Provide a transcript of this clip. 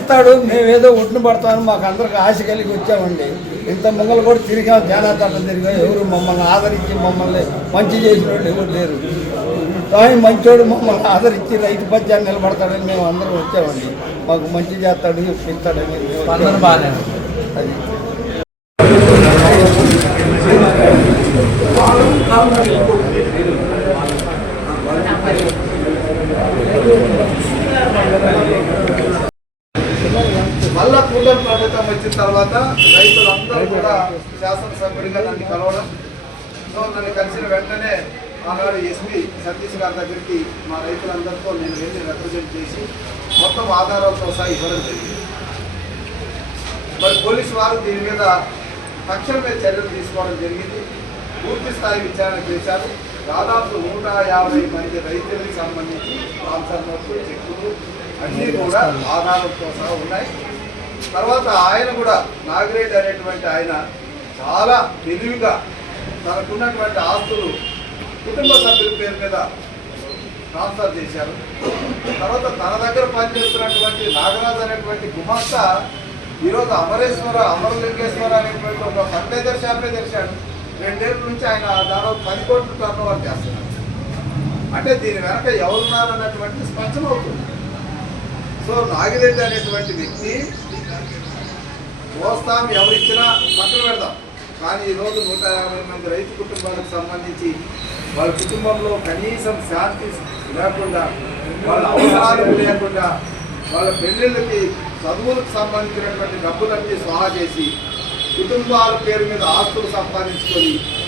ఇస్తాడు మేమేదో ఒట్టును పడతాను మాకు అందరికి ఆశ కలిగి వచ్చామండి. ఇంత ముంగలు కూడా తిరిగాం ధ్యానాతటం తిరిగాం ఎవరు మమ్మల్ని ఆదరించి మమ్మల్ని మంచి చేసిన వాళ్ళు ఎవరు లేరు. కానీ మంచోడు మమ్మల్ని ఆదరించి రైతు పద్యాన్ని నిలబడతాడని మేము అందరం వచ్చామండి. మాకు మంచి చేస్తాడు ఇస్తాడని అది. మళ్ళా కూటమి ప్రభుత్వం వచ్చిన తర్వాత రైతులందరూ కూడా శాసనసభ్యుడిగా నన్ను కలవడం. సో నన్ను కలిసిన వెంటనే ఆనాడు ఎస్పీ సతీష్ గారి దగ్గరికి మా రైతులందరితో నేను వెళ్ళి రిప్రజెంట్ చేసి మొత్తం ఆధారాలతో సహా ఇవ్వడం జరిగింది. మరి పోలీసు వారు దీని మీద తక్షణమే చర్యలు తీసుకోవడం జరిగింది. పూర్తి స్థాయి విచారణ చేశారు. దాదాపు నూట యాభై మంది రైతులకు సంబంధించి ఆన్సర్ చెక్కులు అన్నీ కూడా ఆధారంతో సహా ఉన్నాయి. తర్వాత ఆయన కూడా నాగరేజ్ అనేటువంటి ఆయన చాలా తెలివిగా తనకున్నటువంటి ఆస్తులు కుటుంబ సభ్యుల పేరు మీద ట్రాన్స్ఫర్ చేశారు. తర్వాత తన దగ్గర పనిచేస్తున్నటువంటి నాగరాజ్ అనేటువంటి గుమాస్తా ఈరోజు అమరేశ్వర అమరలింగేశ్వర అనేటువంటి ఒక ఫర్టైజర్ షాపే తెరిచాడు. రెండేళ్ళ నుంచి ఆయన దాదాపు పది కోట్లు టర్న్ ఓవర్ చేస్తున్నారు. అంటే దీని వెనక ఎవరున్నారు అన్నటువంటి స్పష్టమవుతుంది. సో నాగిరెడ్డి అనేటువంటి వ్యక్తి మోస్తాం ఎవరిచ్చినా పక్కన పెడదాం కానీ ఈరోజు నూట యాభై మంది రైతు కుటుంబాలకు సంబంధించి వాళ్ళ కుటుంబంలో కనీసం శాంతి లేకుండా వాళ్ళ అవసరాలు లేకుండా వాళ్ళ పెళ్ళిళ్ళకి చదువులకు సంబంధించినటువంటి డబ్బులన్నీ సహా చేసి కుటుంబాల పేరు మీద ఆస్తులు సంపాదించుకొని